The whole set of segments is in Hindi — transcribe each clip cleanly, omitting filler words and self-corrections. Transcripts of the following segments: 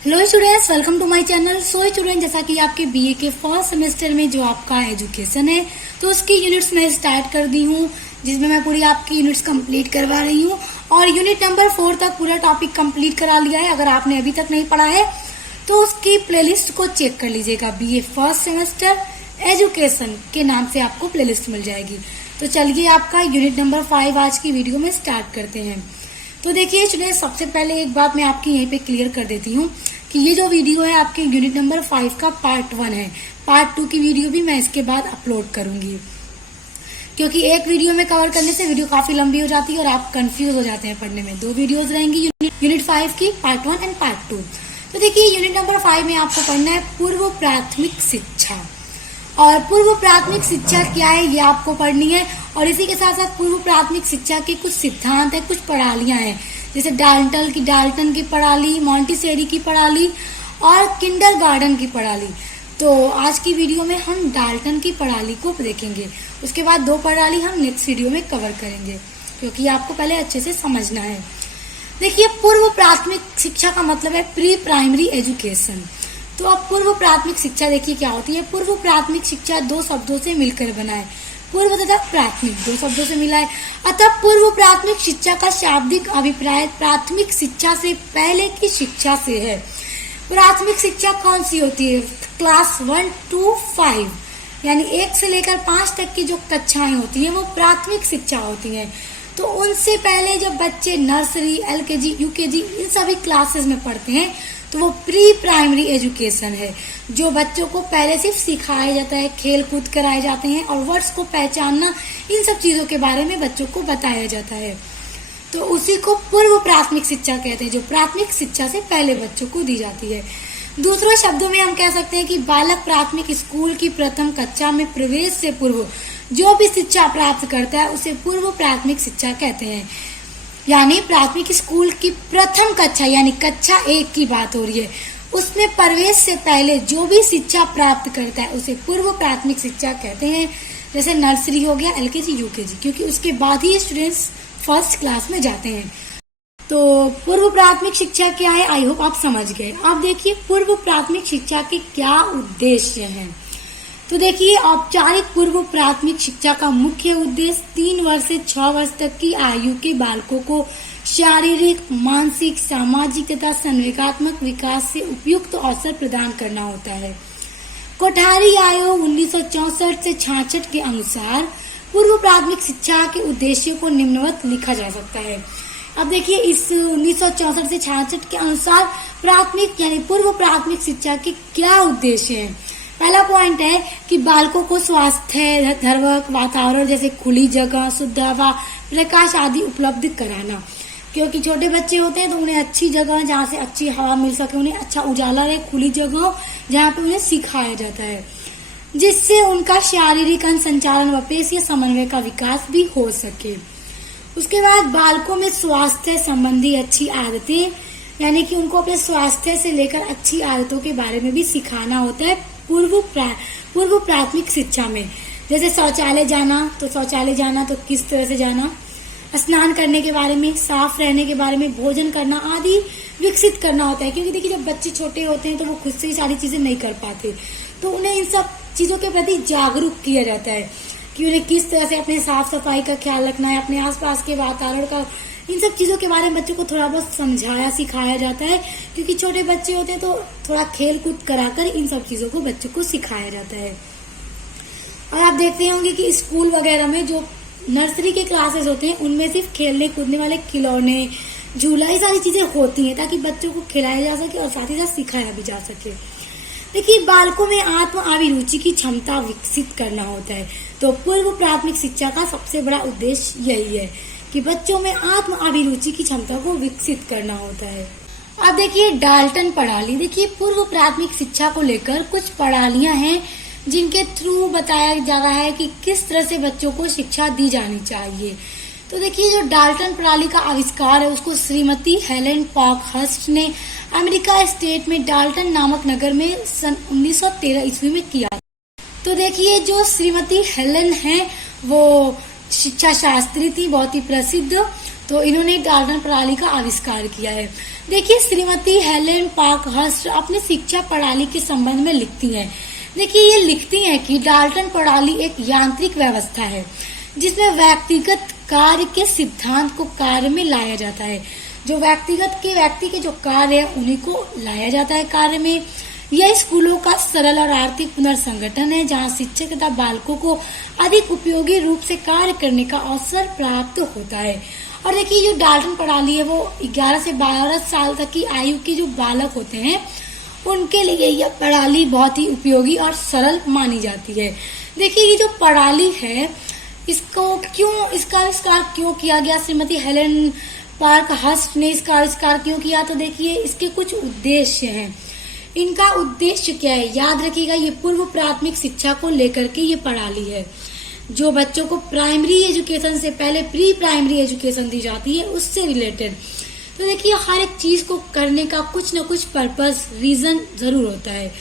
Hello students, welcome to my channel. So student, जैसा कि आपके बीए के फर्स्ट सेमेस्टर में जो आपका एजुकेशन है तो उसकी यूनिट्स मैं स्टार्ट कर दी हूँ, जिसमें मैं पूरी आपकी यूनिट्स कंप्लीट करवा रही हूँ और यूनिट नंबर 4 तक पूरा टॉपिक कंप्लीट करा लिया है। अगर आपने अभी तक नहीं पढ़ा है तो उसकी प्लेलिस्ट को चेक कर लीजिएगा। बीए फर्स्ट सेमेस्टर एजुकेशन के नाम से आपको प्लेलिस्ट मिल जाएगी। तो चलिए आपका यूनिट नंबर 5 आज की वीडियो में स्टार्ट करते हैं। तो देखिए स्टूडेंट, सबसे पहले एक बात मैं आपकी यहीं पे क्लियर कर देती हूँ कि ये जो वीडियो है आपके यूनिट नंबर 5 का पार्ट 1 है। पार्ट 2 की वीडियो भी मैं इसके बाद अपलोड करूंगी, क्योंकि एक वीडियो में कवर करने से वीडियो काफी लंबी हो जाती है और आप कंफ्यूज हो जाते हैं पढ़ने में। 2 वीडियोस रहेंगी यूनिट 5 की, पार्ट 1 एंड पार्ट 2। तो देखिए यूनिट नंबर 5 में आपको पढ़ना है पूर्व प्राथमिक शिक्षा। और पूर्व प्राथमिक शिक्षा क्या है ये आपको पढ़नी है, और इसी के साथ साथ पूर्व प्राथमिक शिक्षा के कुछ सिद्धांत है, कुछ प्रणालियां हैं, जैसे डाल्टन की प्रणाली, मॉन्टेसरी की प्रणाली और किंडरगार्टन की प्रणाली। तो आज की वीडियो में हम डाल्टन की प्रणाली को देखेंगे। उसके बाद 2 प्रणाली हम नेक्स्ट वीडियो में कवर करेंगे, क्योंकि आपको पहले अच्छे से समझना है। देखिए, पूर्व प्राथमिक शिक्षा का मतलब है प्री प्राइमरी एजुकेशन। तो अब पूर्व प्राथमिक शिक्षा देखिए क्या होती है। पूर्व प्राथमिक शिक्षा 2 शब्दों से मिलकर बना है। पूर्व तथा प्राथमिक 2 शब्दों से मिला है। अतः पूर्व प्राथमिक शिक्षा का शाब्दिक अभिप्राय प्राथमिक शिक्षा से पहले की शिक्षा से है। प्राथमिक शिक्षा कौन सी होती है? क्लास 1 to 5 यानी 1 से लेकर 5 तक की जो कक्षाएं होती हैं वो प्राथमिक शिक्षा होती हैं। तो उनसे पहले जब बच्चे नर्सरी, एलकेजी, यूकेजी इन सभी क्लासेस में पढ़ते हैं तो वो प्री प्राइमरी एजुकेशन है, जो बच्चों को पहले सिर्फ सिखाया जाता है, खेल कूद कराए जाते हैं और वर्ड्स को पहचानना, इन सब चीजों के बारे में बच्चों को बताया जाता है। तो उसी को पूर्व प्राथमिक शिक्षा कहते हैं, जो प्राथमिक शिक्षा से पहले बच्चों को दी जाती है। दूसरे शब्दों में हम कह सकते हैं कि बालक प्राथमिक स्कूल की प्रथम कक्षा में प्रवेश से पूर्व जो भी शिक्षा प्राप्त करता है उसे पूर्व प्राथमिक शिक्षा कहते हैं। यानी प्राथमिक स्कूल की प्रथम कक्षा यानी कक्षा 1 की बात हो रही है, उसमें प्रवेश से पहले जो भी शिक्षा प्राप्त करता है उसे पूर्व प्राथमिक शिक्षा कहते हैं। जैसे नर्सरी हो गया, एलकेजी, यूकेजी, क्योंकि उसके बाद ही स्टूडेंट्स फर्स्ट क्लास में जाते हैं। तो पूर्व प्राथमिक शिक्षा क्या है, आई होप आप समझ गए। अब देखिए पूर्व प्राथमिक शिक्षा के क्या उद्देश्य हैं। तो देखिए, औपचारिक पूर्व प्राथमिक शिक्षा का मुख्य उद्देश्य 3 वर्ष से 6 वर्ष तक की आयु के बालकों को शारीरिक, मानसिक, सामाजिक तथा संवेगात्मक विकास से उपयुक्त अवसर प्रदान करना होता है। कोठारी आयोग 1964 से 66 के अनुसार पूर्व प्राथमिक शिक्षा के उद्देश्यों को निम्नवत लिखा जा सकता है। अब देखिए, इस 1964 से 66 के अनुसार प्राथमिक यानी पूर्व प्राथमिक शिक्षा के क्या उद्देश्य हैं। पहला पॉइंट है कि बालकों को स्वास्थ्य धर्वक वातावरण जैसे खुली जगह, शुद्ध हवा, प्रकाश आदि उपलब्ध कराना, क्योंकि छोटे बच्चे होते हैं तो उन्हें अच्छी जगह जहाँ से अच्छी हवा मिल सके, उन्हें अच्छा उजाला रहे, खुली जगह जहाँ पे उन्हें सिखाया जाता है, जिससे उनका शारीरिक संचालन व पेशीय समन्वय का विकास भी हो सके। उसके बाद बालकों में स्वास्थ्य संबंधी अच्छी आदतें, यानी कि उनको अपने स्वास्थ्य से लेकर अच्छी आदतों के बारे में भी सिखाना होता है पूर्व प्राथमिक शिक्षा में। जैसे शौचालय जाना तो किस तरह से जाना, स्नान करने के बारे में, साफ रहने के बारे में, भोजन करना आदि विकसित करना होता है। क्योंकि देखिए, जब बच्चे छोटे होते हैं तो वो खुद से ही सारी चीजें नहीं कर पाते, तो उन्हें इन सब चीजों के प्रति जागरूक किया जाता है कि उन्हें किस तरह से अपने साफ सफाई का ख्याल रखना है, अपने आसपास के वातावरण का, इन सब चीजों के बारे में बच्चों को थोड़ा बहुत समझाया सिखाया जाता है। क्योंकि छोटे बच्चे होते हैं तो थोड़ा खेल कूद कराकर इन सब चीजों को बच्चों को सिखाया जाता है। और आप देखते होंगे कि स्कूल वगैरह में जो नर्सरी के क्लासेस होते हैं उनमें सिर्फ खेलने कूदने वाले खिलौने, झूला, ये सारी चीजें होती हैं ताकि बच्चों को खिलाया जा सके और साथ ही साथ सिखाया भी जा सके। देखिए, बालकों में आत्म अभिरुचि की क्षमता विकसित करना होता है। तो पूर्व प्राथमिक शिक्षा का सबसे बड़ा उद्देश्य यही है कि बच्चों में आत्म अभिरुचि की क्षमता को विकसित करना होता है। अब देखिए डाल्टन प्रणाली। देखिए, पूर्व प्राथमिक शिक्षा को लेकर कुछ प्रणालियां हैं जिनके थ्रू बताया जा रहा है कि किस तरह से बच्चों को शिक्षा दी जानी चाहिए। तो देखिए, जो डाल्टन प्रणाली का आविष्कार है उसको श्रीमती हेलेन पार्कहर्स्ट ने अमेरिका स्टेट में डाल्टन नामक नगर में सन 1913 ईस्वी में किया। तो देखिए, जो श्रीमती हेलेन है वो शिक्षा शास्त्री थी, बहुत ही प्रसिद्ध। तो इन्होंने डाल्टन प्रणाली का आविष्कार किया है। देखिए श्रीमती हेलेन पार्कहर्स्ट अपनी शिक्षा प्रणाली के संबंध में लिखती हैं। देखिए ये लिखती हैं कि डाल्टन प्रणाली एक यांत्रिक व्यवस्था है जिसमें व्यक्तिगत कार्य के सिद्धांत को कार्य में लाया जाता है। जो व्यक्ति के जो कार्य है उन्हीं को लाया जाता है कार्य में। यह स्कूलों का सरल और आर्थिक पुनर्संगठन है जहां शिक्षक तथा बालकों को अधिक उपयोगी रूप से कार्य करने का अवसर प्राप्त होता है। और देखिए जो डाल्टन प्रणाली है वो 11 से 12 साल तक की आयु के जो बालक होते हैं उनके लिए यह प्रणाली बहुत ही उपयोगी और सरल मानी जाती है। देखिए ये जो प्रणाली है इसका आविष्कार क्यों किया गया, श्रीमती हेलेन पार्कहर्स्ट ने इसका आविष्कार क्यों किया, तो देखिए इसके कुछ उद्देश्य हैं। इनका उद्देश्य क्या है, याद रखिएगा ये पूर्व प्राथमिक शिक्षा को लेकर के ये प्रणाली है। जो बच्चों को प्राइमरी एजुकेशन से पहले प्री प्राइमरी एजुकेशन दी जाती है उससे रिलेटेड। तो देखिए हर एक चीज को करने का कुछ न कुछ पर्पस रीजन जरूर होता है।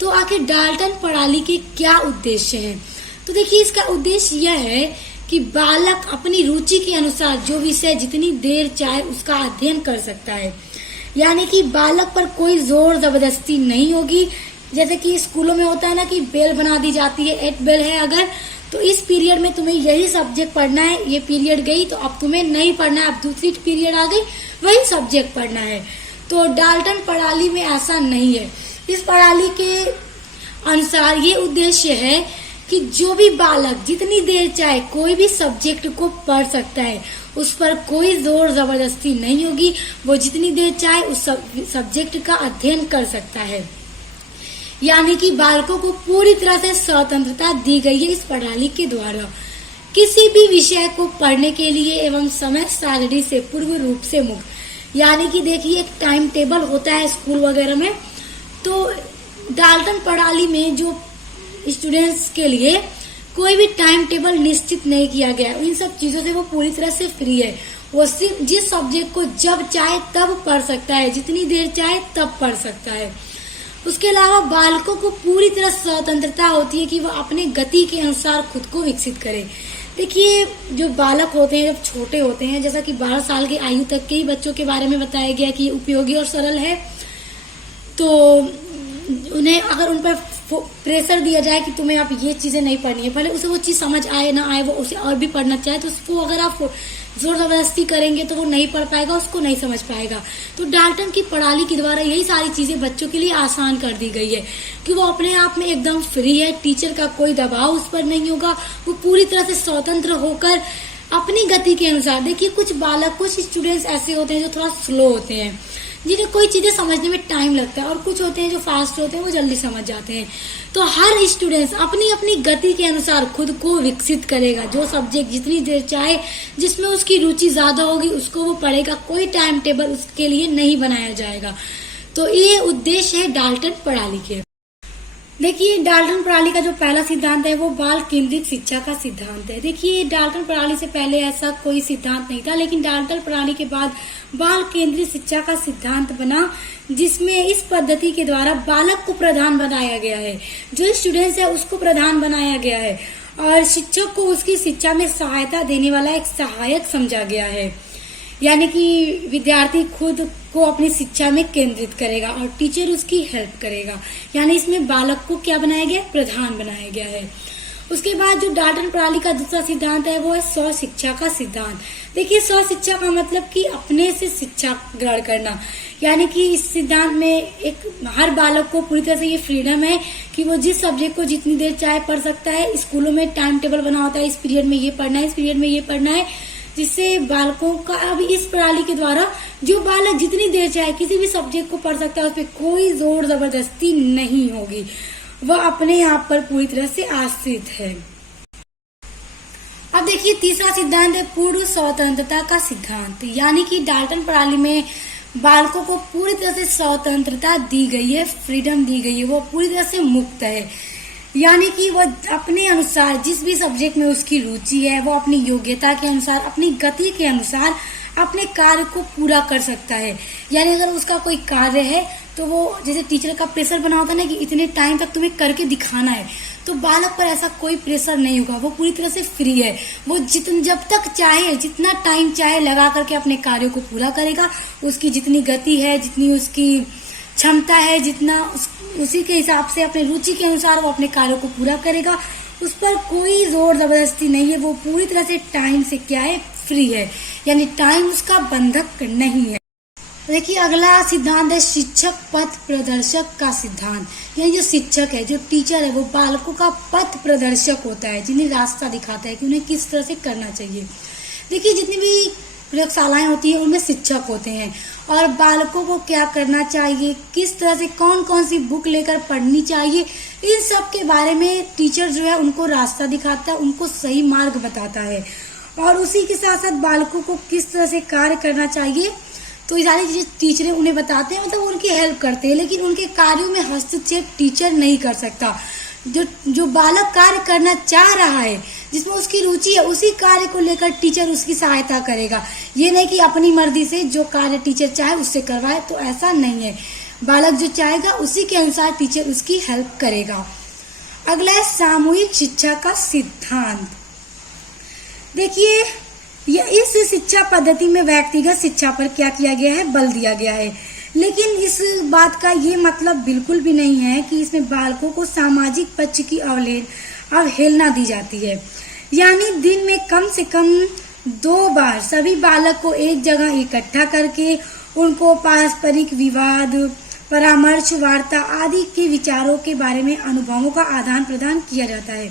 तो आखिर डाल्टन प्रणाली के क्या उद्देश्य हैं, तो देखिए इसका उद्देश्य यह है कि बालक अपनी रुचि के अनुसार जो विषय जितनी देर चाहे उसका अध्ययन कर सकता है। यानी कि बालक पर कोई जोर जबरदस्ती नहीं होगी। जैसे कि स्कूलों में होता है ना कि बेल बना दी जाती है, 8 बेल है अगर, तो इस पीरियड में तुम्हें यही सब्जेक्ट पढ़ना है, ये पीरियड गई तो अब तुम्हें नहीं पढ़ना है, अब दूसरी पीरियड आ गई वही सब्जेक्ट पढ़ना है। तो डाल्टन प्रणाली में ऐसा नहीं है। इस प्रणाली के अनुसार ये उद्देश्य है कि जो भी बालक जितनी देर चाहे कोई भी सब्जेक्ट को पढ़ सकता है, उस पर कोई जोर जबरदस्ती नहीं होगी। वो जितनी देर चाहे उस सब्जेक्ट का अध्ययन कर सकता है। यानी कि बालकों को पूरी तरह से स्वतंत्रता दी गई है इस प्रणाली के द्वारा किसी भी विषय को पढ़ने के लिए एवं समय सारणी से पूर्व रूप से मुक्त। यानी कि देखिए एक टाइम टेबल होता है स्कूल वगैरह में, तो डाल्टन प्रणाली में जो स्टूडेंट्स के लिए कोई भी टाइम टेबल निश्चित नहीं किया गया। इन सब चीजों से वो पूरी तरह से फ्री है। वो सिर्फ जिस सब्जेक्ट को जब चाहे तब पढ़ सकता है, जितनी देर चाहे तब पढ़ सकता है। उसके अलावा बालकों को पूरी तरह स्वतंत्रता होती है कि वो अपने गति के अनुसार खुद को विकसित करे। देखिए जो बालक होते हैं जब छोटे होते हैं, जैसा कि 12 साल की आयु तक के ही बच्चों के बारे में बताया गया कि उपयोगी और सरल है, तो उन्हें अगर उन पर प्रेशर दिया जाए कि तुम्हें आप ये चीजें नहीं पढ़नी है, भले उसे वो चीज समझ आए ना आए, वो उसे और भी पढ़ना चाहे, तो उसको अगर आप जोर जबरदस्ती करेंगे तो वो नहीं पढ़ पाएगा, उसको नहीं समझ पाएगा। तो डाल्टन की प्रणाली के द्वारा यही सारी चीजें बच्चों के लिए आसान कर दी गई है कि वो अपने आप में एकदम फ्री है, टीचर का कोई दबाव उस पर नहीं होगा, वो पूरी तरह से स्वतंत्र होकर अपनी गति के अनुसार। देखिए कुछ स्टूडेंट्स ऐसे होते हैं जो थोड़ा स्लो होते हैं, जिन्हें कोई चीजें समझने में टाइम लगता है, और कुछ होते हैं जो फास्ट होते हैं, वो जल्दी समझ जाते हैं। तो हर स्टूडेंट्स अपनी अपनी गति के अनुसार खुद को विकसित करेगा। जो सब्जेक्ट जितनी देर चाहे, जिसमें उसकी रुचि ज्यादा होगी, उसको वो पढ़ेगा। कोई टाइम टेबल उसके लिए नहीं बनाया जाएगा। तो ये उद्देश्य है डाल्टन प्रणाली के। देखिए डाल्टन प्रणाली का जो पहला सिद्धांत है वो बाल केंद्रित शिक्षा का सिद्धांत है। देखिए डाल्टन प्रणाली से पहले ऐसा कोई सिद्धांत नहीं था, लेकिन डाल्टन प्रणाली के बाद बाल केंद्रित शिक्षा का सिद्धांत बना, जिसमें इस पद्धति के द्वारा बालक को प्रधान बनाया गया है। जो स्टूडेंट्स है उसको प्रधान बनाया गया है और शिक्षक को उसकी शिक्षा में सहायता देने वाला एक सहायक समझा गया है। यानी कि विद्यार्थी खुद को अपनी शिक्षा में केंद्रित करेगा और टीचर उसकी हेल्प करेगा। यानी इसमें बालक को क्या बनाया गया, प्रधान बनाया गया है। उसके बाद जो डाल्टन प्रणाली का दूसरा सिद्धांत है वो है स्व शिक्षा का सिद्धांत। देखिए स्व शिक्षा का मतलब कि अपने से शिक्षा ग्रहण करना। यानी कि इस सिद्धांत में एक हर बालक को पूरी तरह से ये फ्रीडम है कि वो जिस सब्जेक्ट को जितनी देर चाहे पढ़ सकता है। स्कूलों में टाइम टेबल बना होता है, इस पीरियड में ये पढ़ना है, इस पीरियड में ये पढ़ना है, जिससे बालकों का अब इस प्रणाली के द्वारा जो बालक जितनी देर चाहे किसी भी सब्जेक्ट को पढ़ सकता है, उस पर कोई जोर जबरदस्ती नहीं होगी, वह अपने आप पर पूरी तरह से आश्रित है। अब देखिए तीसरा सिद्धांत है पूर्ण स्वतंत्रता का सिद्धांत। यानी कि डाल्टन प्रणाली में बालकों को पूरी तरह से स्वतंत्रता दी गई है, फ्रीडम दी गई है, वो पूरी तरह से मुक्त है। यानी कि वो अपने अनुसार जिस भी सब्जेक्ट में उसकी रुचि है, वो अपनी योग्यता के अनुसार, अपनी गति के अनुसार अपने कार्य को पूरा कर सकता है। यानी अगर उसका कोई कार्य है तो वो जैसे टीचर का प्रेशर बना होता है ना कि इतने टाइम तक तुम्हें करके दिखाना है, तो बालक पर ऐसा कोई प्रेशर नहीं होगा, वो पूरी तरह से फ्री है। वो जब तक चाहे, जितना टाइम चाहे लगा करके अपने कार्यों को पूरा करेगा। उसकी जितनी गति है, जितनी उसकी क्षमता है, उसी के हिसाब से अपने रुचि के अनुसार वो अपने कार्यों को पूरा करेगा। उस पर कोई जोर जबरदस्ती नहीं है, वो पूरी तरह से टाइम से क्या है, फ्री है, यानी टाइम उसका बंधक नहीं है। देखिए अगला सिद्धांत है शिक्षक पथ प्रदर्शक का सिद्धांत। यानी जो शिक्षक है, जो टीचर है, वो बालकों का पथ प्रदर्शक होता है, जिन्हें रास्ता दिखाता है कि उन्हें किस तरह से करना चाहिए। देखिए जितनी भी प्रयोगशालाएं होती है उनमें शिक्षक होते हैं और बालकों को क्या करना चाहिए, किस तरह से कौन कौन सी बुक लेकर पढ़नी चाहिए, इन सब के बारे में टीचर जो है उनको रास्ता दिखाता है, उनको सही मार्ग बताता है। और उसी के साथ साथ बालकों को किस तरह से कार्य करना चाहिए, तो ये सारी चीजें टीचर उन्हें बताते हैं, मतलब उनकी हेल्प करते हैं। लेकिन उनके कार्यों में हस्तक्षेप टीचर नहीं कर सकता। जो बालक कार्य करना चाह रहा है, जिसमें उसकी रुचि है, उसी कार्य को लेकर टीचर उसकी सहायता करेगा। ये नहीं कि अपनी मर्जी से जो कार्य टीचर चाहे उससे करवाए, तो ऐसा नहीं है। बालक जो चाहेगा उसी के अनुसार टीचर उसकी हेल्प करेगा। अगला है सामूहिक शिक्षा का सिद्धांत। देखिए इस शिक्षा पद्धति में व्यक्तिगत शिक्षा पर क्या किया गया है, बल दिया गया है। लेकिन इस बात का ये मतलब बिल्कुल भी नहीं है कि इसमें बालकों को सामाजिक पक्ष की अवहेलना दी जाती है। यानी दिन में कम से कम 2 बार सभी बालक को एक जगह इकट्ठा करके उनको पारस्परिक विवाद, परामर्श, वार्ता आदि के विचारों के बारे में अनुभवों का आदान प्रदान किया जाता है।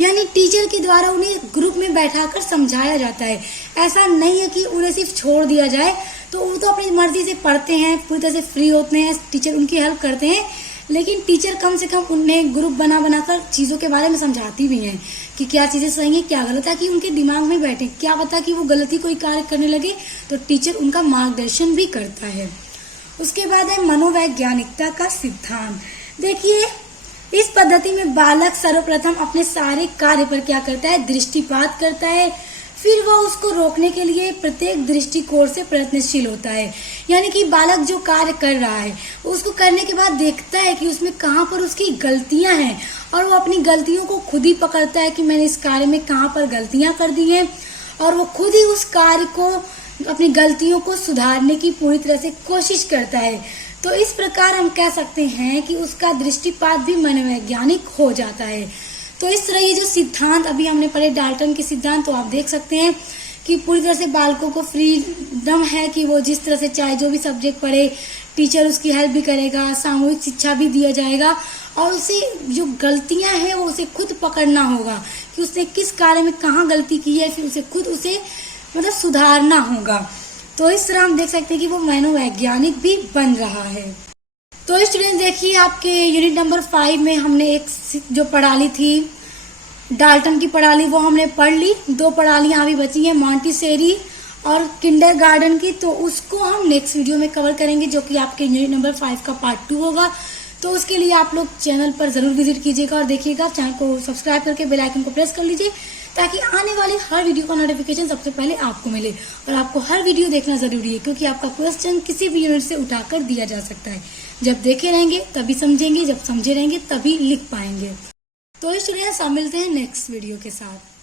यानी टीचर के द्वारा उन्हें ग्रुप में बैठाकर समझाया जाता है। ऐसा नहीं है कि उन्हें सिर्फ छोड़ दिया जाए, तो वो तो अपनी मर्जी से पढ़ते हैं, पूरी तरह से फ्री होते हैं, टीचर उनकी हेल्प करते हैं। लेकिन टीचर कम से कम उन्हें ग्रुप बनाकर चीज़ों के बारे में समझाती भी हैं कि क्या चीज़ें सही है, क्या गलत है, कि उनके दिमाग में बैठे। क्या पता कि वो गलती कोई कार्य करने लगे तो टीचर उनका मार्गदर्शन भी करता है। उसके बाद है मनोवैज्ञानिकता का सिद्धांत। देखिए इस पद्धति में बालक सर्वप्रथम अपने सारे कार्य पर क्या करता है, दृष्टिपात करता है। फिर वह उसको रोकने के लिए प्रत्येक दृष्टिकोण से प्रयत्नशील होता है। यानी कि बालक जो कार्य कर रहा है उसको करने के बाद देखता है कि उसमें कहाँ पर उसकी गलतियां हैं, और वो अपनी गलतियों को खुद ही पकड़ता है कि मैंने इस कार्य में कहाँ पर गलतियां कर दी हैं, और वो खुद ही उस कार्य को, अपनी गलतियों को सुधारने की पूरी तरह से कोशिश करता है। तो इस प्रकार हम कह सकते हैं कि उसका दृष्टिपात भी मनोवैज्ञानिक हो जाता है। तो इस तरह ये जो सिद्धांत अभी हमने पढ़े डाल्टन के सिद्धांत, तो आप देख सकते हैं कि पूरी तरह से बालकों को फ्रीडम है कि वो जिस तरह से चाहे जो भी सब्जेक्ट पढ़े, टीचर उसकी हेल्प भी करेगा, सामूहिक शिक्षा भी दिया जाएगा, और उसे जो गलतियां हैं वो उसे खुद पकड़ना होगा कि उसने किस कार्य में कहाँ गलती की है, फिर उसे खुद उसे मतलब सुधारना होगा। तो इस तरह हम देख सकते हैं कि वो मनोवैज्ञानिक भी बन रहा है। तो स्टूडेंट्स देखिए आपके यूनिट नंबर 5 में हमने एक जो प्रणाली थी डाल्टन की प्रणाली वो हमने पढ़ ली। 2 प्रणालियां अभी बची हैं, मॉन्टेसरी और किंडरगार्टन की, तो उसको हम नेक्स्ट वीडियो में कवर करेंगे, जो कि आपके यूनिट नंबर 5 का पार्ट 2 होगा। तो उसके लिए आप लोग चैनल पर जरूर विजिट कीजिएगा और देखिएगा। चैनल को सब्सक्राइब करके बेल आइकन को प्रेस कर लीजिए ताकि आने वाली हर वीडियो का नोटिफिकेशन सबसे पहले आपको मिले। और आपको हर वीडियो देखना जरूरी है, क्योंकि आपका क्वेश्चन किसी भी यूनिट से उठाकर दिया जा सकता है। जब देखे रहेंगे तभी समझेंगे, जब समझे रहेंगे तभी लिख पाएंगे। तो स्टूडेंट्स, मिलते हैं नेक्स्ट वीडियो के साथ।